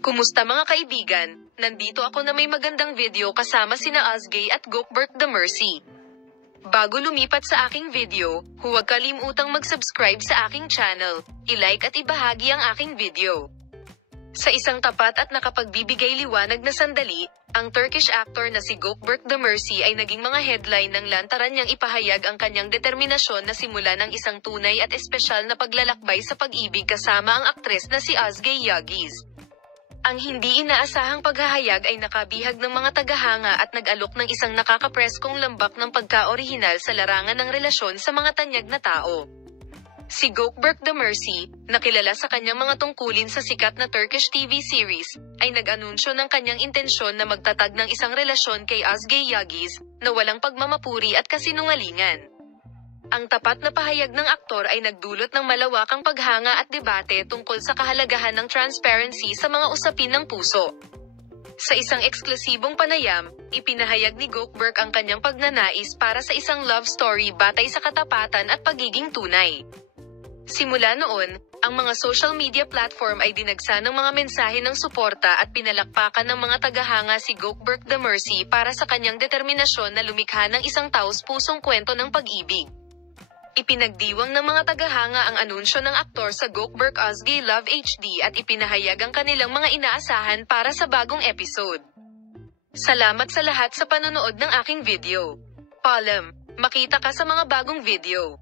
Kumusta mga kaibigan? Nandito ako na may magandang video kasama sina Ozgay at Gokbert the Mercy. Bago lumipat sa aking video, huwag kalimutang mag-subscribe sa aking channel, i-like at ibahagi ang aking video. Sa isang tapat at nakapagbibigay liwanag na sandali, ang Turkish actor na si Gokbert the Mercy ay naging mga headline ng lantaran niyang ipahayag ang kanyang determinasyon na simulan ng isang tunay at espesyal na paglalakbay sa pag-ibig kasama ang aktres na si Ozgay Yildiz. Ang hindi inaasahang paghahayag ay nakabihag ng mga tagahanga at nag-alok ng isang nakakapreskong lambak ng pagka-orihinal sa larangan ng relasyon sa mga tanyag na tao. Si Gokbert the Mercy, nakilala sa kanyang mga tungkulin sa sikat na Turkish TV series, ay nag-anunsyo ng kanyang intensyon na magtatag ng isang relasyon kay Ozgay Yildiz, na walang pagmamapuri at kasinungalingan. Ang tapat na pahayag ng aktor ay nagdulot ng malawakang paghanga at debate tungkol sa kahalagahan ng transparency sa mga usapin ng puso. Sa isang eksklusibong panayam, ipinahayag ni Gokbert ang kanyang pagnanais para sa isang love story batay sa katapatan at pagiging tunay. Simula noon, ang mga social media platform ay dinagsa ng mga mensahe ng suporta at pinalakpakan ng mga tagahanga si Gokbert the Mercy para sa kanyang determinasyon na lumikha ng isang taos-pusong kwento ng pag-ibig. Ipinagdiwang ng mga tagahanga ang anunsyo ng aktor sa Gokbert Ozgay Love HD at ipinahayag ang kanilang mga inaasahan para sa bagong episode. Salamat sa lahat sa panonood ng aking video. Paalam, makita ka sa mga bagong video.